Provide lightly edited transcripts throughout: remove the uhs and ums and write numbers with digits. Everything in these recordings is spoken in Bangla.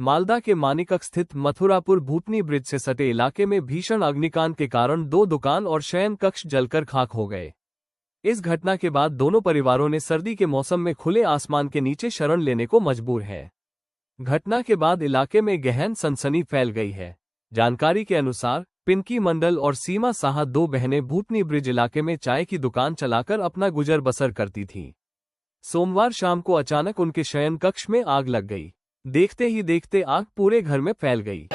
मालदा के मानिकक स्थित मथुरापुर भूतनी ब्रिज से सटे इलाके में भीषण अग्निकांड के कारण 2 दुकान और शयन कक्ष जलकर खाक हो गए। इस घटना के बाद दोनों परिवारों ने सर्दी के मौसम में खुले आसमान के नीचे शरण लेने को मजबूर है। घटना के बाद इलाके में गहन सनसनी फैल गई है। जानकारी के अनुसार पिंकी मंडल और सीमा साहा 2 बहनें भूतनी ब्रिज इलाके में चाय की दुकान चलाकर अपना गुजर बसर करती थीं। सोमवार शाम को अचानक उनके शयन कक्ष में आग लग गई। देखते ही देखते आग पूरे घर में फैल गई।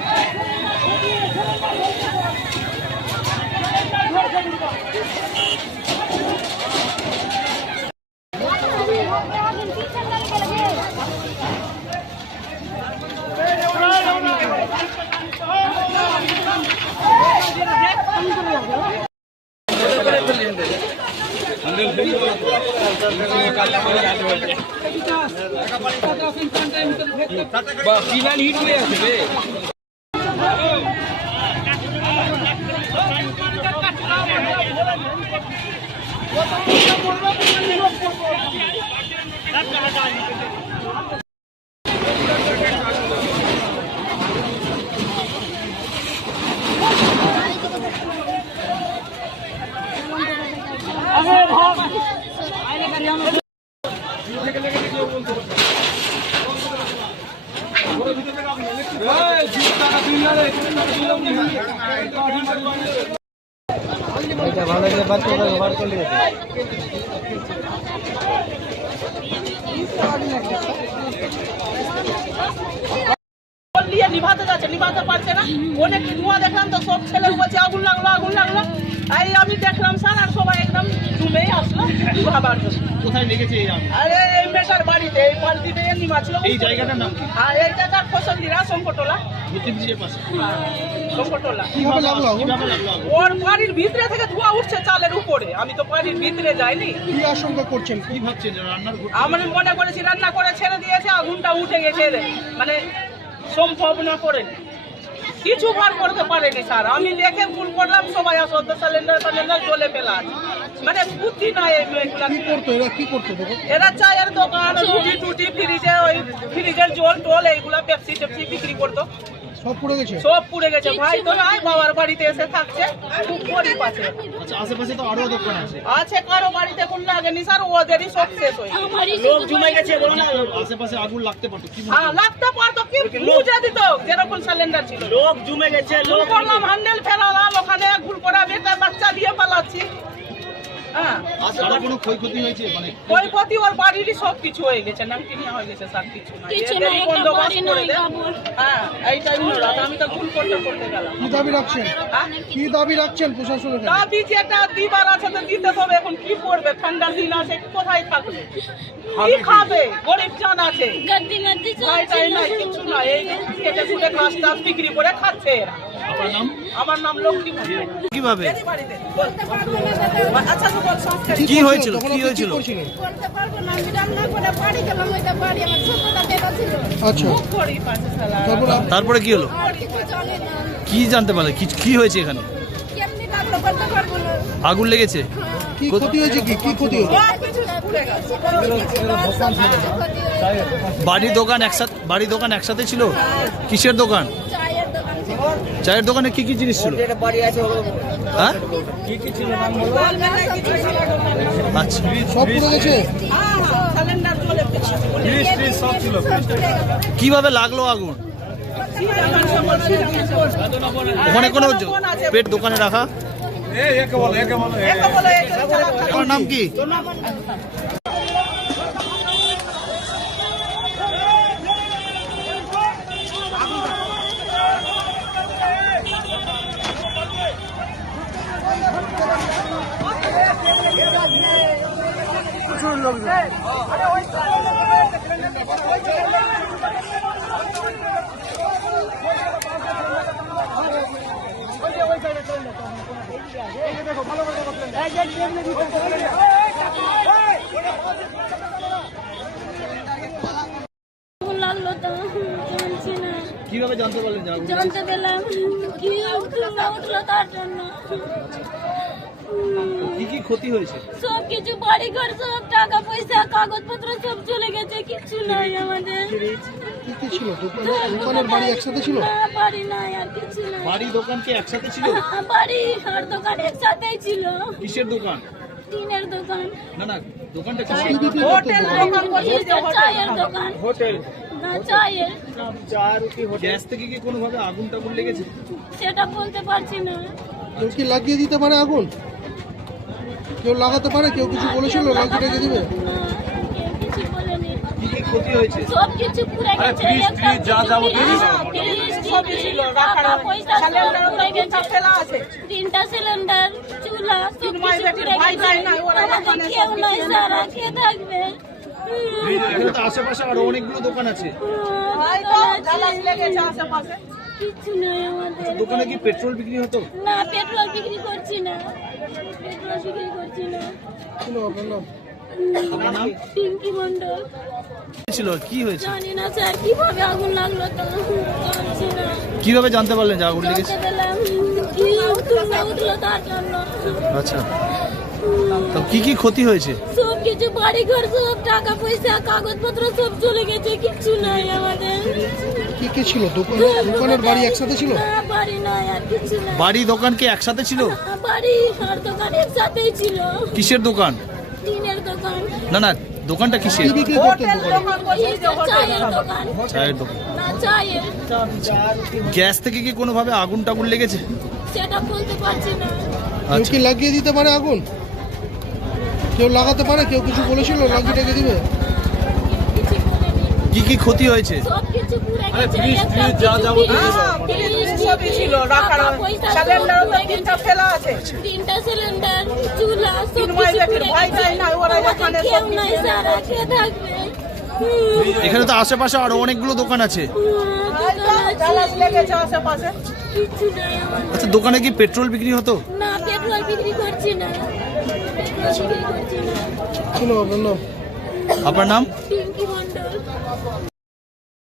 নিভাতে পারছে না। অনেক ধোঁয়া দেখলাম তো সব ছেলে বলছে আগুন লাগলো আগুন লাগলো। এই আমি দেখলাম স্যার আর সবাই একদম ডুবেই আসলো ভাবার জন্য। কোথায় লেগেছে এই আগুন? আরে এই মেটার বাড়িতে এই বাড়িতে নিমা ছিল। এই জায়গাটার নাম কি? হ্যাঁ এই জায়গার ফসলদিরা সংকটলা। মিটির পাশে সংকটলা। কিভাবে লাগলো? কিভাবে লাগলো? ওর বাড়ির ভিতরে থেকে ধোঁয়া উঠছে চালের উপরে। আমি তো বাড়ির ভিতরে যাইনি। কি আশঙ্কা করছেন? কি ভাবছেন রান্নার? আমি মনে করেছি রান্না করে ছেড়ে দিয়েছে আগুনটা উঠে গেছে মানে সম্ভব না করে কিছু বার করতে পারেনি স্যার। আমি লেখে ভুল করলাম সবাই আসতে সিলিন্ডার জ্বলে ফেলা মানে বুদ্ধি নাই। কি করতো এরা চায়ের দোকান রুটি টুটি ফ্রিজে ওই ফ্রিজের জল টোল এইগুলা পেপসি টেপসি বিক্রি করতো। সব পুড়ে গেছে? সব পুড়ে গেছে। ভাই তো নাই বাবার বাড়িতে এসে থাকছে খুব গরিব আছে। আচ্ছা আশেপাশে তো আরো দোকান আছে? আছে কারো বাড়িতে কোন লাগেনি স্যার ওদেরই সব শেষ হয়ে লোক জমে গেছে বলো না। আশেপাশে আগুন লাগতে পারতো? কি হ্যাঁ লাগতে পারতো কি বুঝে দিত যেরকম সিলিন্ডার ছিল। লোক জমে গেছে। লোক করলাম হ্যান্ডেল ফেলালাম ওখানে ভুল করা বেটা বাচ্চা দিয়ে পালাচ্ছি। হ্যাঁ আরো কোনো ক্ষয়ক্ষতি হয়েছে? মানে ক্ষয়ক্ষতি ওর বাড়িরই সব কিছু হয়ে গেছে নামকিনিয়া হয়ে গেছে স্যার। কিছু নাই এদেরই বন্দোবস্ত করে দে। হ্যাঁ এইটাই হলো। আমি তো ভুল করতে গেলাম। কি দাবি রাখছেন? কি দাবি রাখছেন প্রশাসনের কাছে? দাবি যেটা দিবার আছে তো দিতে হবে। এখন কি করবে? ঠান্ডার দিন আছে কোথায় থাকবে কি খাবে? গরিব জান আছে ভাইটাই নাই কিছু নাই। এই কেটে কুটে কাজ টাজ বিক্রি করে খাচ্ছে এরা। আপনার নাম? আমার নাম লক্ষ্মী। কিভাবে? আচ্ছা কি হয়েছিল? কি হয়েছিল? আচ্ছা তারপরে কি হলো? কি জানতে পারলে? কি হয়েছে এখানে? আগুন লেগেছে? কি ক্ষতি হয়েছে? কি ক্ষতি হয়েছে? বাড়ি দোকান একসাথে ছিল? কিসের দোকান? চায়ের দোকানে কি জিনিস ছিল? হ্যাঁ আচ্ছা সব পুরো গেছে। কিভাবে লাগলো আগুন? ওখানে কোনো পেট দোকানে রাখা? তোমার নাম কি? কিভাবে জানতে পারলেন? জানতে পেলাম কি উঠলো তার জন্য কি কি ক্ষতি হয়েছে? সব কিছু বাড়ি ঘর সব টাকা পয়সা কাগজপত্র সব চলে গেছে, কিছু নাই আমাদের। কি ছিল দোকানের বাড়ি একসাথে ছিল? না, বাড়ি নাই আর কিছু নাই। বাড়ি দোকান কি একসাথে ছিল? বাড়ি আর দোকান একসাথেই ছিল। কিসের দোকান? টিনের দোকান। না না, দোকানটা কি কিসের? বিক্রি হোটেল করতেন দোকান করছে যে চায়ের দোকান। হোটেল। না, চায়ের। গ্যাস থেকে কি কোনোভাবে আগুন টাগুন লেগেছে? সেটা বলতে পারছি না। কেউ কি লাগিয়ে দিতে পারে আগুন? কেউ লাগাতে পারে? কেউ কিছু বলেছিল লাগিয়ে রেখে দিবে? না, কেউ কিছু বলেনি। কি কি ক্ষতি হয়েছে? সব কিছু পুড়ে গেছে। একটা যা যাবতীয় ফ্রিজ, সবই ছিল রাখা টাকা পয়সা সব সিলিন্ডার পুড়ে গেছে। তিনটা ফেলা আছে। 3টা সিলিন্ডার, চুলা সব তিন কিছু মাস পুড়ে বেটির ভাই গেছে। যায় না, ওরা আমাদের দোকানে কেউ সব নাই, কিছু সারা কে থাকবে? এখানে তো আশেপাশে আরো অনেকগুলো দোকান আছে। ভাই তো জ্বালাস লেগেছে আশেপাশে। কিছু নাই আমাদের। দোকানে কি পেট্রোল বিক্রি হতো? না, পেট্রোল বিক্রি করছি না। পেট্রোল বিক্রি করছি না। ছিল আপনার নাম? আপনার নাম? পিঙ্কি মন্ডল। ছিল কি হয়েছে? জানি না স্যার কিভাবে আগুন লাগলো তো জানছি না। কিভাবে জানতে পারলেন যে আগুন লেগেছে? জানতে পেলাম কি উঠলো তার জন্য। আচ্ছা, তো কি কি ক্ষতি হয়েছে? সব কিছু বাড়ি ঘর সব টাকা পয়সা কাগজপত্র সব চলে গেছে, কিছু নাই আমাদের। কি ছিল দোকানের বাড়ি একসাথে ছিল? না, বাড়ি নাই আর কিছু নাই। বাড়ি দোকান কি একসাথে ছিল? বাড়ি আর দোকান একসাথেই ছিল। কিসের দোকান? টিনের দোকান। না না, দোকানটা কিসের? কি বিক্রি করতেন হোটেল দোকানে? দোকান করছে যে চায়ের দোকান। চায়ের দোকান। না, চায়ের। গ্যাস থেকে কি কোনোভাবে আগুন টাগুন লেগেছে? সেটা বলতে পারছি না। কেউ কি লাগিয়ে দিতে পারে আগুন? কেউ লাগাতে পারে? কেউ কিছু বলেছিল লাগিয়ে রেখে দিবে? কিছু বলেনি। কি কি ক্ষতি হয়েছে? সব কিছু পুড়ে গেছে। ফ্রিজ সবই ছিল রাখা সিলিন্ডার তিনটা ফেলা আছে। 3টা সিলিন্ডার, চুলা সব তিন মাস কিছু বেটির পুড়ে ভাই গেছে। যায় না, ওরা আমাদের দোকানে কেউ সব নাই, কিছু সারা কে থাকবে? এখানে তো আশেপাশে আরো অনেকগুলো দোকান আছে। ভাই তো জ্বালাস লেগেছে আশেপাশে। কিছু নাই আমাদের। আচ্ছা, দোকানে কি পেট্রোল বিক্রি হতো? না, পেট্রোল বিক্রি করছি না। পেট্রোল বিক্রি করছি না। ছিল আপনার নাম? আপনার নাম? পিঙ্কি মন্ডল।